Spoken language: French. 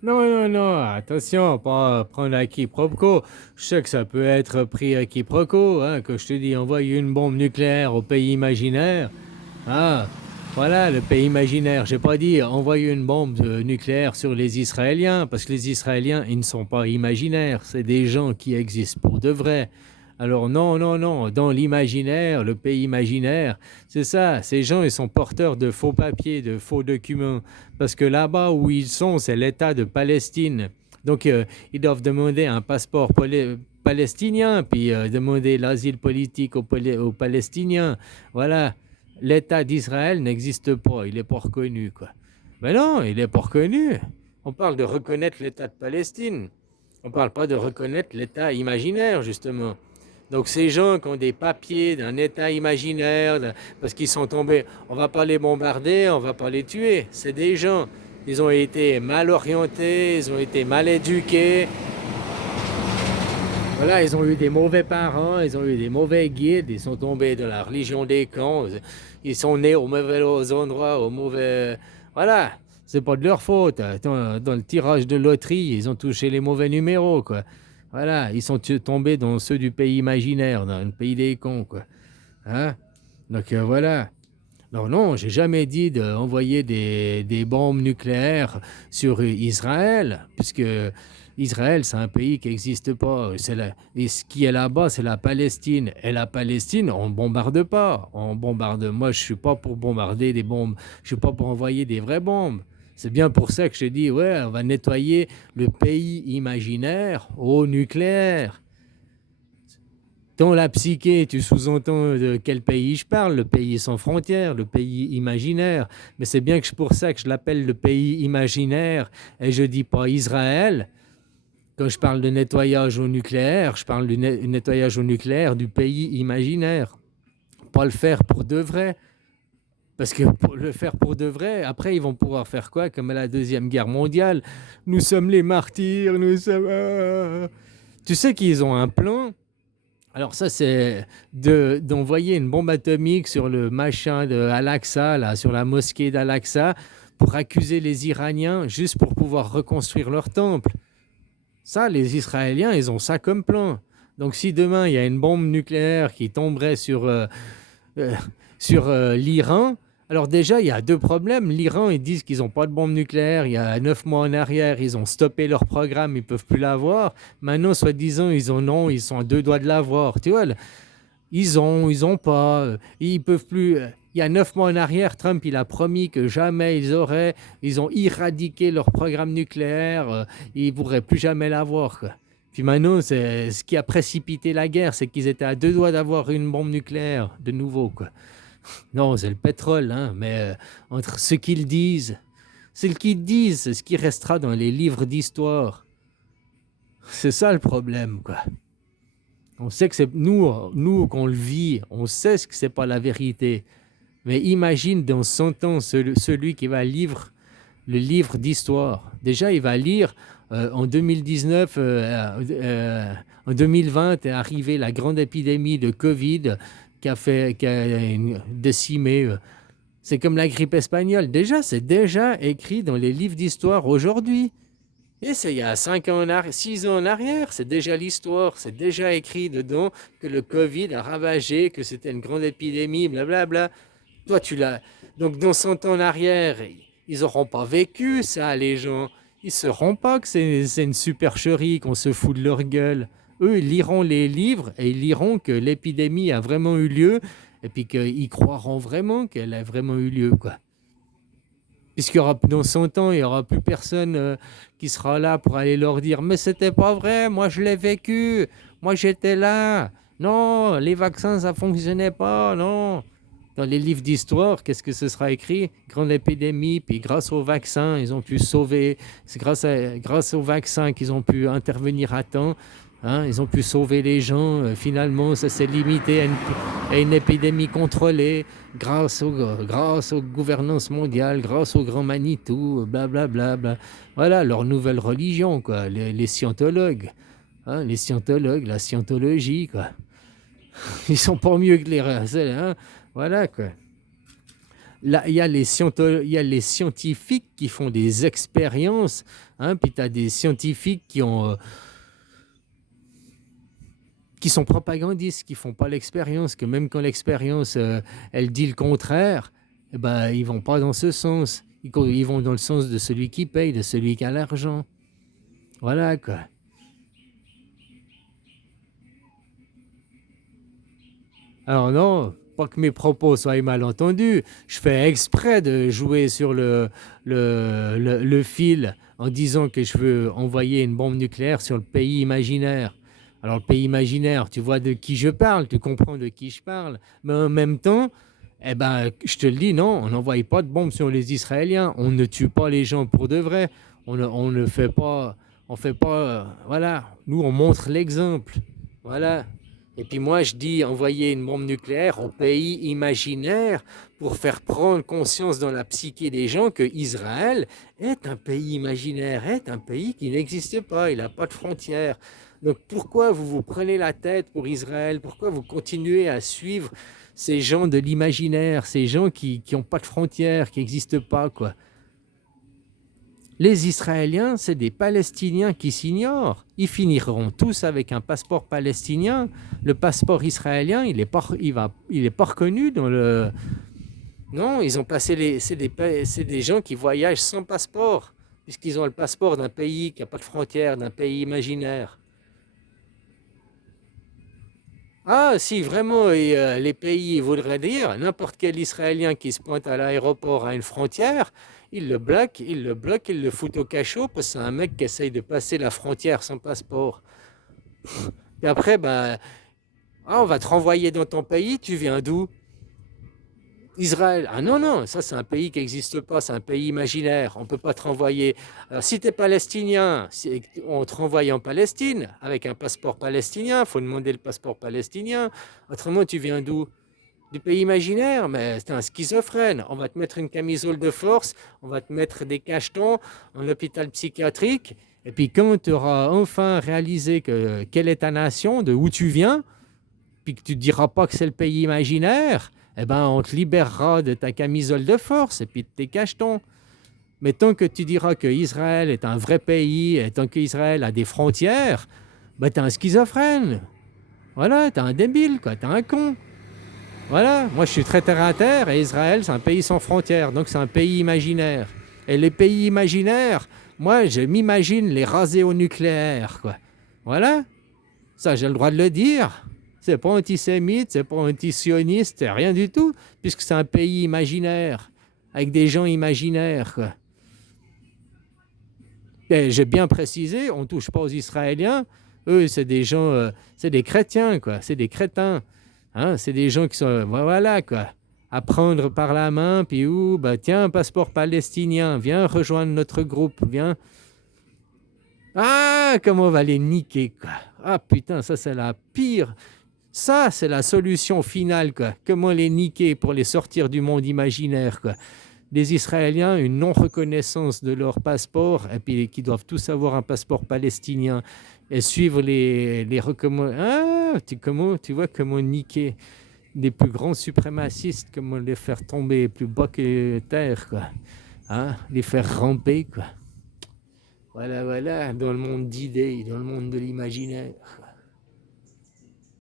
Non, non, non, attention, pas prendre à quiproquo. Je sais que ça peut être pris à quiproquo, hein, que je te dis, envoyer une bombe nucléaire au pays imaginaire. Ah, voilà, le pays imaginaire. J'ai pas dit envoyer une bombe nucléaire sur les Israéliens, parce que les Israéliens, ils ne sont pas imaginaires. C'est des gens qui existent pour de vrai. Alors non, non, non, dans l'imaginaire, le pays imaginaire, c'est ça. Ces gens, ils sont porteurs de faux papiers, de faux documents. Parce que là-bas où ils sont, c'est l'État de Palestine. Donc, ils doivent demander un passeport palestinien, puis demander l'asile politique aux Palestiniens. Voilà. L'État d'Israël n'existe pas, il n'est pas reconnu, quoi. Mais non, il n'est pas reconnu. On parle de reconnaître l'État de Palestine. On ne parle pas de reconnaître l'État imaginaire, justement. Donc ces gens qui ont des papiers d'un État imaginaire, parce qu'ils sont tombés, on ne va pas les bombarder, on ne va pas les tuer. C'est des gens. Ils ont été mal orientés, ils ont été mal éduqués. Voilà, ils ont eu des mauvais parents, ils ont eu des mauvais guides, ils sont tombés de la religion des camps, ils sont nés au mauvais endroits, au mauvais... Voilà, c'est pas de leur faute. Dans le tirage de loterie, ils ont touché les mauvais numéros, quoi. Voilà, ils sont tombés dans ceux du pays imaginaire, dans le pays des cons, quoi. Hein? Donc voilà. Non, non, j'ai jamais dit d'envoyer des bombes nucléaires sur Israël, puisque Israël, c'est un pays qui n'existe pas. Et ce qui est là-bas, c'est la Palestine. Et la Palestine, on ne bombarde pas. On bombarde. Moi, je ne suis pas pour bombarder des bombes. Je ne suis pas pour envoyer des vraies bombes. C'est bien pour ça que je dis, ouais, on va nettoyer le pays imaginaire au nucléaire. Dans la psyché, tu sous-entends de quel pays je parle, le pays sans frontières, le pays imaginaire. Mais c'est bien que pour ça que je l'appelle le pays imaginaire et je dis pas Israël. Quand je parle de nettoyage au nucléaire, je parle du nettoyage au nucléaire du pays imaginaire. Pas le faire pour de vrai. Parce que pour le faire pour de vrai, après, ils vont pouvoir faire quoi? Comme à la Deuxième Guerre mondiale. Nous sommes les martyrs, nous sommes... Tu sais qu'ils ont un plan. Alors ça, c'est d'envoyer une bombe atomique sur le machin de Al-Aqsa, là, sur la mosquée d'Al-Aqsa, pour accuser les Iraniens, juste pour pouvoir reconstruire leur temple. Ça, les Israéliens, ils ont ça comme plan. Donc si demain, il y a une bombe nucléaire qui tomberait euh, sur l'Iran, alors déjà, il y a deux problèmes. L'Iran, ils disent qu'ils n'ont pas de bombe nucléaire. Il y a 9 mois en arrière, ils ont stoppé leur programme, ils ne peuvent plus l'avoir. Maintenant, soi-disant, ils en ont, ils sont à deux doigts de l'avoir. Tu vois, ils ont pas, ils peuvent plus. Il y a 9 mois en arrière, Trump il a promis que jamais ils ont éradiqué leur programme nucléaire, ils ne pourraient plus jamais l'avoir, quoi. Puis maintenant, c'est ce qui a précipité la guerre, c'est qu'ils étaient à deux doigts d'avoir une bombe nucléaire de nouveau, quoi. Non, c'est le pétrole, hein, mais entre ce qu'ils disent, c'est ce qui restera dans les livres d'histoire. C'est ça le problème, quoi. On sait que c'est nous qu'on le vit, on sait ce que c'est pas la vérité. Mais imagine dans 100 ans celui qui va lire le livre d'histoire. Déjà, il va lire en 2019, en 2020 est arrivée la grande épidémie de Covid qui a décimé. C'est comme la grippe espagnole. Déjà, c'est déjà écrit dans les livres d'histoire aujourd'hui. Et c'est il y a 5 ans, 6 ans en arrière, c'est déjà l'histoire, c'est déjà écrit dedans que le Covid a ravagé, que c'était une grande épidémie, blablabla. Toi, tu l'as. Donc, dans 100 ans en arrière, ils n'auront pas vécu ça, les gens. Ils ne sauront pas que c'est une supercherie, qu'on se fout de leur gueule. Eux, ils liront les livres et ils liront que l'épidémie a vraiment eu lieu et puis qu'ils croiront vraiment qu'elle a vraiment eu lieu, quoi. Puisqu'il y aura dans 100 ans, il n'y aura plus personne qui sera là pour aller leur dire mais c'était pas vrai, moi je l'ai vécu, moi j'étais là. Non, les vaccins ça fonctionnait pas, non. Dans les livres d'histoire, qu'est-ce que ce sera écrit? Grande épidémie, puis grâce aux vaccins, ils ont pu sauver. C'est grâce aux vaccins qu'ils ont pu intervenir à temps. Hein, ils ont pu sauver les gens. Finalement, ça s'est limité à une épidémie contrôlée grâce aux gouvernances mondiales, grâce au grand Manitou, blablabla. Bla, bla. Voilà leur nouvelle religion, quoi. Les scientologues. Hein, les scientologues, la scientologie, quoi. Ils sont pas mieux que les... Hein, voilà, quoi. Là, il y a les scientifiques qui font des expériences Hein, puis tu as des scientifiques qui sont propagandistes, qui font pas l'expérience, que même quand l'expérience, elle dit le contraire, eh ben, ils vont pas dans ce sens. Ils vont dans le sens de celui qui paye, de celui qui a l'argent. Voilà, quoi. Alors non, pas que mes propos soient mal entendus. Je fais exprès de jouer sur le fil en disant que je veux envoyer une bombe nucléaire sur le pays imaginaire. Alors le pays imaginaire, tu vois de qui je parle, tu comprends de qui je parle. Mais en même temps, eh ben, je te le dis, non, on n'envoie pas de bombes sur les Israéliens. On ne tue pas les gens pour de vrai. On ne fait pas, on fait pas, voilà. Nous, on montre l'exemple. Voilà. Et puis moi, je dis envoyer une bombe nucléaire au pays imaginaire pour faire prendre conscience dans la psyché des gens que Israël est un pays imaginaire, est un pays qui n'existe pas, il n'a pas de frontières. Donc pourquoi vous vous prenez la tête pour Israël? Pourquoi vous continuez à suivre ces gens de l'imaginaire, ces gens qui n'ont pas de frontières, qui n'existent pas, quoi? Les Israéliens, c'est des Palestiniens qui s'ignorent. Ils finiront tous avec un passeport palestinien. Le passeport israélien, il n'est pas reconnu dans le... Non, ils ont passé c'est des gens qui voyagent sans passeport, puisqu'ils ont le passeport d'un pays qui n'a pas de frontières, d'un pays imaginaire. Ah, si vraiment les pays voudraient dire, n'importe quel Israélien qui se pointe à l'aéroport à une frontière, il le fout au cachot parce que c'est un mec qui essaye de passer la frontière sans passeport. Et après, ben, on va te renvoyer dans ton pays, tu viens d'où? Israël. Ah non, non, ça c'est un pays qui n'existe pas, c'est un pays imaginaire, on ne peut pas te renvoyer. Alors si tu es palestinien, on te renvoie en Palestine avec un passeport palestinien, il faut demander le passeport palestinien. Autrement, tu viens d'où? Du pays imaginaire, mais c'est un schizophrène. On va te mettre une camisole de force, on va te mettre des cachetons en hôpital psychiatrique, et puis quand tu auras enfin réalisé quelle est ta nation, de où tu viens, puis que tu ne diras pas que c'est le pays imaginaire, eh ben, on te libérera de ta camisole de force et puis de tes cachetons. Mais tant que tu diras que Israël est un vrai pays, et tant qu'Israël a des frontières, ben, tu es un schizophrène. Voilà, tu es un débile, quoi, tu es un con. Voilà, moi je suis très terre à terre et Israël c'est un pays sans frontières, donc c'est un pays imaginaire. Et les pays imaginaires, moi je m'imagine les raser au nucléaire, quoi. Voilà, ça j'ai le droit de le dire. C'est pas antisémite, c'est pas antisioniste, c'est rien du tout, puisque c'est un pays imaginaire, avec des gens imaginaires, quoi. Et j'ai bien précisé, on ne touche pas aux Israéliens, eux c'est des gens, c'est des chrétiens, quoi, c'est des crétins. Hein, c'est des gens qui sont, voilà, quoi, à prendre par la main, puis bah, tiens, un passeport palestinien, viens rejoindre notre groupe, viens. Ah, comment on va les niquer, quoi. Ah putain, ça c'est la pire. Ça, c'est la solution finale, quoi. Comment les niquer pour les sortir du monde imaginaire, quoi. Les Israéliens, une non-reconnaissance de leur passeport, et puis qui doivent tous avoir un passeport palestinien, et suivre les recommandations. Ah, tu vois comment niquer les plus grands suprémacistes, comment les faire tomber plus bas que terre, quoi. Hein, les faire ramper, quoi. Voilà, voilà, dans le monde d'idées, dans le monde de l'imaginaire.